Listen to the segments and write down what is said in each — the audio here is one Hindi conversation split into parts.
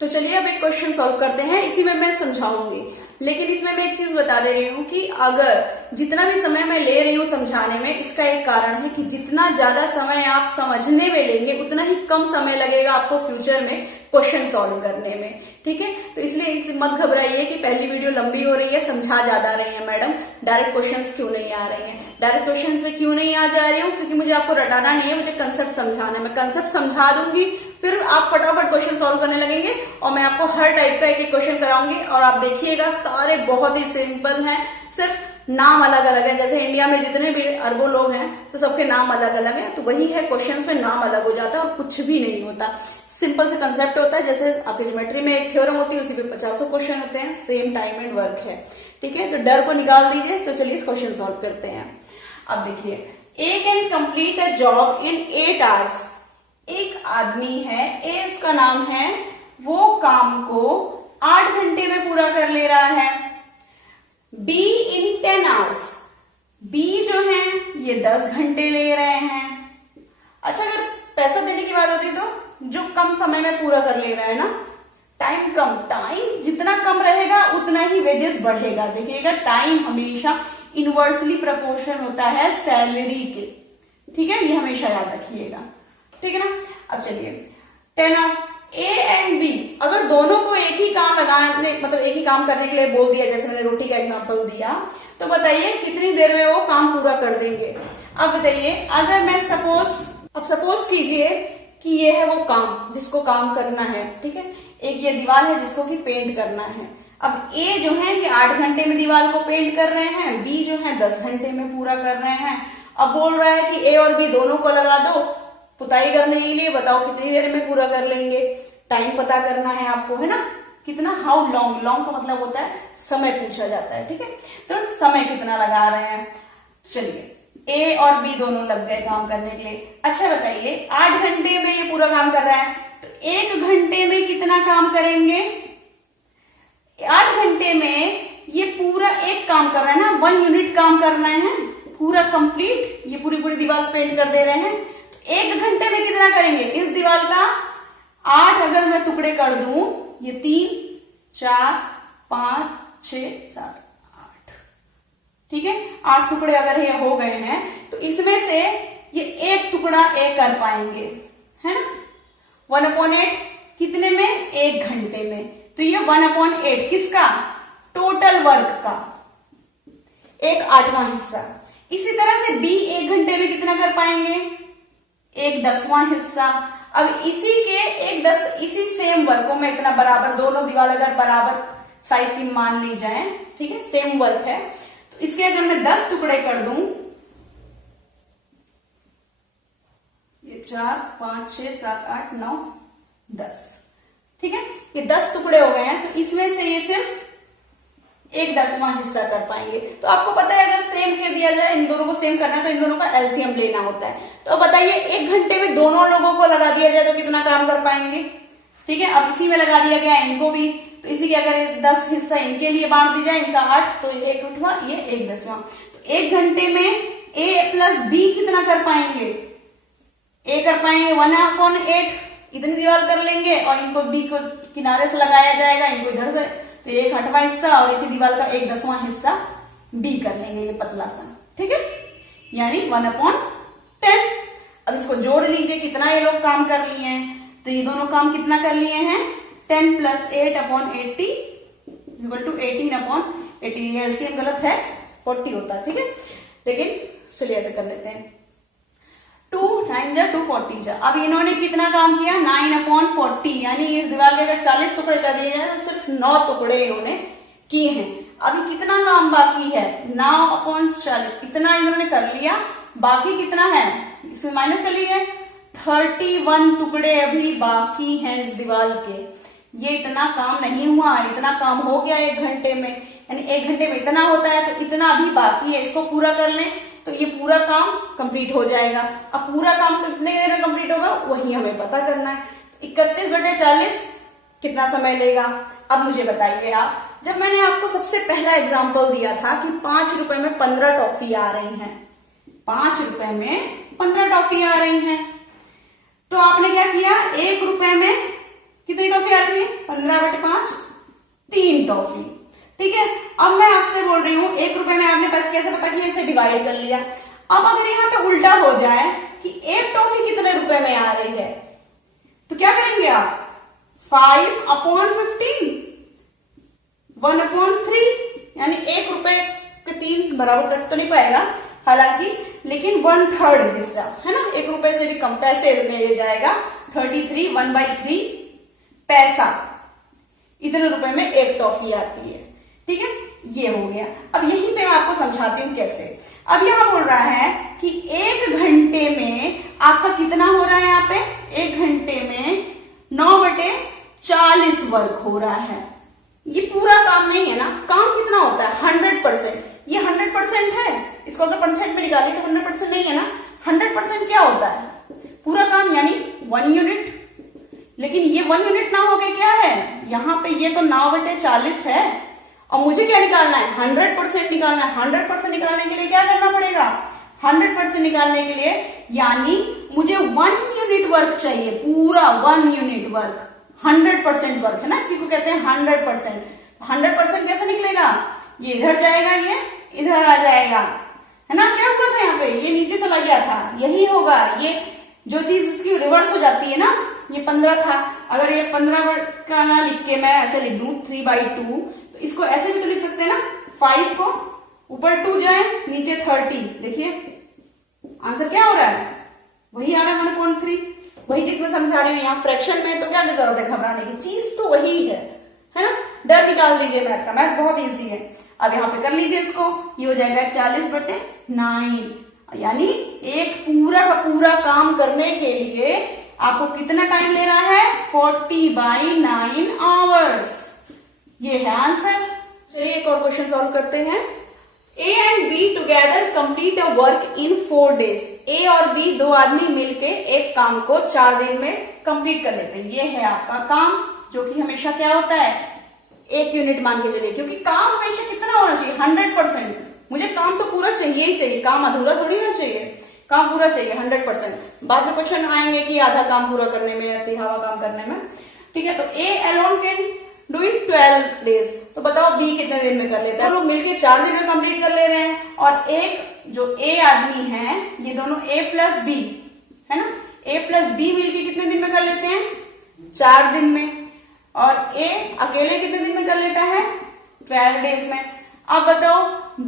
तो चलिए अब एक क्वेश्चन सॉल्व करते हैं। इसी में मैं समझाऊंगी, लेकिन इसमें मैं एक चीज बता दे रही हूँ कि अगर जितना भी समय मैं ले रही हूँ समझाने में, इसका एक कारण है कि जितना ज्यादा समय आप समझने में लेंगे उतना ही कम समय लगेगा आपको फ्यूचर में क्वेश्चन सॉल्व करने में। ठीक है, तो इसलिए मत घबराइए कि पहली वीडियो लंबी हो रही है, समझा ज्यादा रही है मैडम, डायरेक्ट क्वेश्चंस क्यों नहीं आ रही हैं। डायरेक्ट क्वेश्चंस में क्यों नहीं आ जा रही हूँ, क्योंकि मुझे आपको रटाना नहीं है, मुझे कंसेप्ट समझाना है। मैं कंसेप्ट समझा दूंगी, फिर आप फटाफट क्वेश्चन सॉल्व करने लगेंगे और मैं आपको हर टाइप का एक एक क्वेश्चन कराऊंगी और आप देखिएगा सारे बहुत ही सिंपल हैं, सिर्फ नाम अलग अलग है। जैसे इंडिया में जितने भी अरबों लोग हैं तो सबके नाम अलग अलग है, तो वही है, क्वेश्चंस में नाम अलग हो जाता है और कुछ भी नहीं होता। सिंपल से कंसेप्ट होता है, जैसे आपकी ज्योमेट्री में एक थ्योरम होती है, उसी पे 50 क्वेश्चन होते हैं, सेम टाइम एंड वर्क है। ठीक है, तो डर को निकाल दीजिए। तो चलिए इस क्वेश्चन सॉल्व करते हैं। अब देखिए, A can complete a job in 8 hours. एक आदमी है, ए उसका नाम है, वो काम को 8 घंटे में पूरा कर ले रहा है। बी इन 10 आवर्स, बी जो है ये 10 घंटे ले रहे हैं। अच्छा, अगर पैसा देने की बात होती तो जो कम समय में पूरा कर ले रहा है ना, टाइम कम, टाइम जितना कम रहेगा उतना ही वेजेस बढ़ेगा। देखिएगा, टाइम हमेशा इनवर्सली प्रोपोर्शन होता है सैलरी के। ठीक है, ये हमेशा याद रखिएगा। ठीक है ना। अब चलिए 10 आवर्स, ए एंड बी, अगर दोनों को एक ही काम लगाने, मतलब एक ही काम करने के लिए बोल दिया, जैसे मैंने रोटी का एग्जांपल दिया, तो बताइए कितनी देर में वो काम पूरा कर देंगे। अब बताइए, अगर मैं सपोज कीजिए कि ये है वो काम जिसको काम करना है। ठीक है, एक ये दीवार है जिसको कि पेंट करना है। अब ए जो है ये 8 घंटे में दीवार को पेंट कर रहे हैं, बी जो है 10 घंटे में पूरा कर रहे हैं। अब बोल रहा है कि ए और बी दोनों को लगा दो पुताई करने के लिए, बताओ कितनी देर में पूरा कर लेंगे। टाइम पता करना है आपको, है ना, कितना, हाउ लॉन्ग, लॉन्ग का मतलब होता है समय पूछा जाता है। ठीक है, तो समय कितना लगा रहे हैं। चलिए, ए और बी दोनों लग गए काम करने के लिए। अच्छा बताइए, 8 घंटे में ये पूरा काम कर रहा है, तो 1 घंटे में कितना काम करेंगे। 8 घंटे में ये पूरा एक काम कर रहा है ना, 1 यूनिट काम कर रहे हैं, पूरा कंप्लीट, ये पूरी पूरी दीवार पेंट कर दे रहे हैं। तो 1 घंटे में कितना करेंगे इस दीवार का। 8 अगर मैं टुकड़े कर दूं, ये 3 4 5 6 7 8, ठीक है, 8 टुकड़े अगर ये हो गए हैं तो इसमें से ये एक टुकड़ा ए कर पाएंगे, है ना। 1/8 कितने में, 1 घंटे में। तो ये 1/8 किसका, टोटल वर्क का 1/8वां हिस्सा। इसी तरह से बी 1 घंटे में कितना कर पाएंगे, 1/10वां हिस्सा। अब इसी सेम वर्क को मैं इतना बराबर, दोनों दीवार अगर बराबर साइज की मान ली जाए, ठीक है, सेम वर्क है, तो इसके अगर मैं 10 टुकड़े कर दूं, ये 4 5 6 7 8 9 10, ठीक है, ये 10 टुकड़े हो गए हैं। तो इसमें से ये सिर्फ 1/10वां हिस्सा कर पाएंगे। तो आपको पता है, अगर सेम कह दिया जाए, इन दोनों को सेम करना है तो इन दोनों का एलसीएम लेना होता है। तो बताइए 1 घंटे में दोनों लोगों को लगा दिया जाए तो कितना काम कर पाएंगे। ठीक है, अब इसी में लगा दिया गया इनको भी, तो इसी के अगर 10 हिस्सा इनके लिए बांट दी जाए, इनका 8, तो 1/8वां, ये 1/10वां। तो 1 घंटे में ए प्लस बी कितना कर पाएंगे, ए कर पाएंगे 1/8, इतनी दीवार कर लेंगे और इनको बी को किनारे से लगाया जाएगा, इनको इधर से, तो 1/8वां हिस्सा और इसी दीवार का 1/10वां हिस्सा बी कर लेंगे, ये पतला सा। ठीक है, यानी 1/10। अब इसको जोड़ लीजिए, कितना ये लोग काम कर लिए हैं। तो ये दोनों काम कितना कर लिए हैं, 10 + 8/80 = 18/80। ये एलसीएम गलत है, 40 होता है। ठीक है, लेकिन चलिए ऐसे कर लेते हैं, 2 9 जा 2 40 जा। अब इन्होंने कितना काम किया, 9/40, यानी इस दीवार के अगर 40 टुकड़े कर दिए जाए तो सिर्फ 9 टुकड़े इन्होंने किए हैं। अभी कितना काम बाकी है, 9/40, इतना इन्होंने कर लिया, बाकी कितना है, इसमें माइनस कर लीजिए, 31 टुकड़े अभी बाकी हैं इस दीवार के। ये इतना काम नहीं हुआ, इतना काम हो गया 1 घंटे में, यानी 1 घंटे में इतना होता है, तो इतना अभी बाकी है, इसको पूरा कर लें तो ये पूरा काम कंप्लीट हो जाएगा। अब पूरा काम कितने देर में कंप्लीट होगा, वही हमें पता करना है। 31/40 कितना समय लेगा। अब मुझे बताइए आप, जब मैंने आपको सबसे पहला एग्जांपल दिया था कि 5 रुपए में 15 टॉफी आ रही हैं, 5 रुपए में 15 टॉफी आ रही हैं, तो आपने क्या किया, 1 रुपए में कितनी टॉफी आ रही है, टॉफी। ठीक है, अब मैं आपसे बोल रही हूं 1 रुपए में आपने पैसे कैसे पता किया, इसे डिवाइड कर लिया। अब अगर यहाँ पे उल्टा हो जाए कि एक टॉफी कितने रुपए में आ रही है, तो क्या करेंगे आप, 5/15, 1/3, यानी 1 रुपए के 3 बराबर कट तो नहीं पाएगा हालांकि, लेकिन 1/3 हिस्सा है ना, 1 रुपए से भी कम पैसे में जाएगा, 33, 1/3 पैसा, इतने रुपए में एक टॉफी आती है। ठीक है, ये हो गया। अब यहीं पे मैं आपको समझाती हूं कैसे। अब यहां बोल रहा है कि 1 घंटे में आपका कितना हो रहा है, यहाँ पे 1 घंटे में 9/40 वर्क हो रहा है। ये पूरा काम नहीं है ना, काम कितना होता है 100%, ये 100% है, इसको अगर परसेंट में निकालें तो 100% नहीं है ना, 100% क्या होता है, पूरा काम यानी 1 यूनिट। लेकिन ये 1 यूनिट ना हो के क्या है, यहाँ पे ये तो 9/40 है, और मुझे क्या निकालना है, 100% निकालना है। 100% निकालने के लिए क्या करना पड़ेगा, 100% निकालने के लिए यानी मुझे 1 यूनिट वर्क चाहिए, पूरा 1 यूनिट वर्क, 100% वर्क है ना, इसी को कहते हैं 100%। 100% कैसे निकलेगा, ये इधर जाएगा, ये इधर आ जाएगा, है ना। क्या हुआ था यहाँ पे, ये नीचे चला गया था, यही होगा, ये जो चीज इसकी रिवर्स हो जाती है ना, ये 15 था, अगर ये 15 का ना लिख के मैं ऐसे लिख दूं 3/2, तो इसको ऐसे भी तो लिख सकते हैं ना, 5 को ऊपर 2 जाए, नीचे 30, देखिए आंसर क्या हो रहा है, वही आ रहा है 1/3। वही चीज मैं समझा रही हूँ यहाँ फ्रैक्शन में, तो क्या जरूरत है घबराने की, चीज तो वही है ना। डर निकाल दीजिए मैथ का, मैथ बहुत इजी है। अब यहाँ पे कर लीजिए इसको, ये हो जाएगा 40/9, यानी एक पूरा का पूरा काम करने के लिए आपको कितना टाइम ले रहा है, 40/9 आवर्स। ये है आंसर। चलिए एक और क्वेश्चन सॉल्व करते हैं। A and B together complete a work in 4 days। A और B दो आदमी मिलके एक काम को 4 दिन में कंप्लीट कर लेते हैं। ये है आपका काम, जो कि हमेशा क्या होता है, 1 यूनिट मान के चलिए, क्योंकि काम हमेशा कितना होना चाहिए, 100%। मुझे काम तो पूरा चाहिए ही चाहिए, काम अधूरा थोड़ी ना चाहिए, काम पूरा चाहिए 100%। बाद में क्वेश्चन आएंगे कि आधा काम पूरा करने में या तिहावा काम करने में। ठीक है, तो A alone can do in 12 days। तो बताओ B कितने दिन में कर लेता है, लोग मिलके 4 दिन में कंप्लीट कर ले रहे हैं। और एक जो A आदमी है, ये दोनों A प्लस B है ना, A प्लस B मिलके कितने दिन में कर लेते हैं, 4 दिन में। और A अकेले कितने दिन में कर लेता है, 12 डेज में। अब बताओ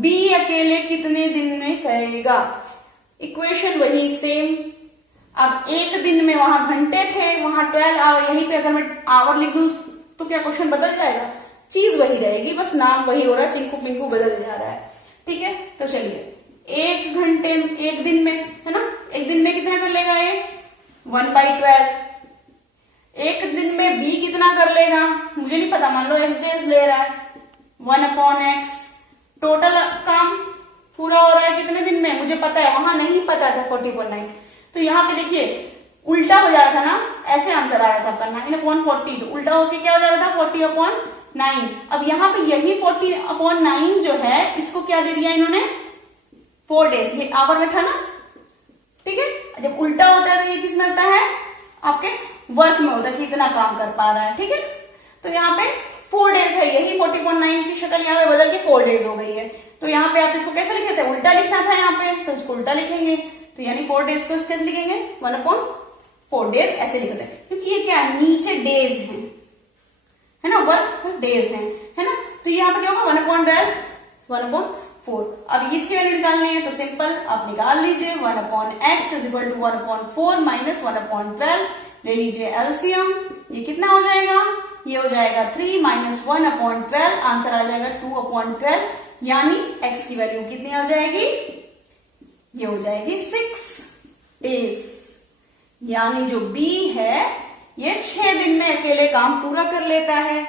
B अकेले कितने दिन में करेगा, इक्वेशन वही सेम। अब 1 दिन में वहां घंटे थे, वहां 12 आवर, यहीं पे अगर मैं आवर लिख दूं तो क्या क्वेश्चन बदल जाएगा, चीज वही रहेगी, बस नाम वही हो रहा है, चिंकू पिंकू बदल जा रहा है। ठीक है, तो चलिए 1 घंटे 1 दिन में है ना, 1 दिन में कितना कर लेगा ये, 1/12। 1 दिन में B कितना कर लेगा, मुझे नहीं पता, मान लो x डेज ले रहा है, 1/x। टोटल काम पूरा हो रहा है कितने दिन में, मुझे पता है, वहां नहीं पता था 40/9। तो यहाँ पे देखिए उल्टा हो जा रहा था ना, ऐसे आंसर आ रहा था आपका 9/40, तो उल्टा होके क्या हो जा रहा था 40/9। अब यहाँ पे यही 40/9 जो है, इसको क्या दे दिया इन्होंने, 4 डेज, ये आवर में था ना। ठीक है, जब उल्टा होता है तो ये किस में होता है, आपके वर्क में होता है कि इतना काम कर पा रहा है। ठीक है, तो यहाँ पे 4 डेज है, यही 40/9 की शक्ल यहाँ पे बदल के 4 डेज हो गई है। तो यहाँ पे आप इसको कैसे लिखे थे, उल्टा लिखना था यहाँ पे, तो इसको उल्टा लिखेंगे, तो यानी 4 डेज को कैसे लिखेंगे, 1/4 डेज ऐसे लिखते हैं, क्योंकि ये क्या है, नीचे डेज है ना, वर्क डेज है ना। तो यहाँ पे क्या होगा 1/12, 1/4। अब इसकी वैल्यू निकालनी है तो सिंपल आप निकाल लीजिए, 1/x is equal to 1/4 minus 1/12। ले लीजिए एलसीएम, ये कितना हो जाएगा, ये हो जाएगा 3 माइनस 1/12, आंसर आ जाएगा 2/12, यानी x की वैल्यू कितनी हो जाएगी, ये हो जाएगी 6 डेज। यानी जो B है ये 6 दिन में अकेले काम पूरा कर लेता है।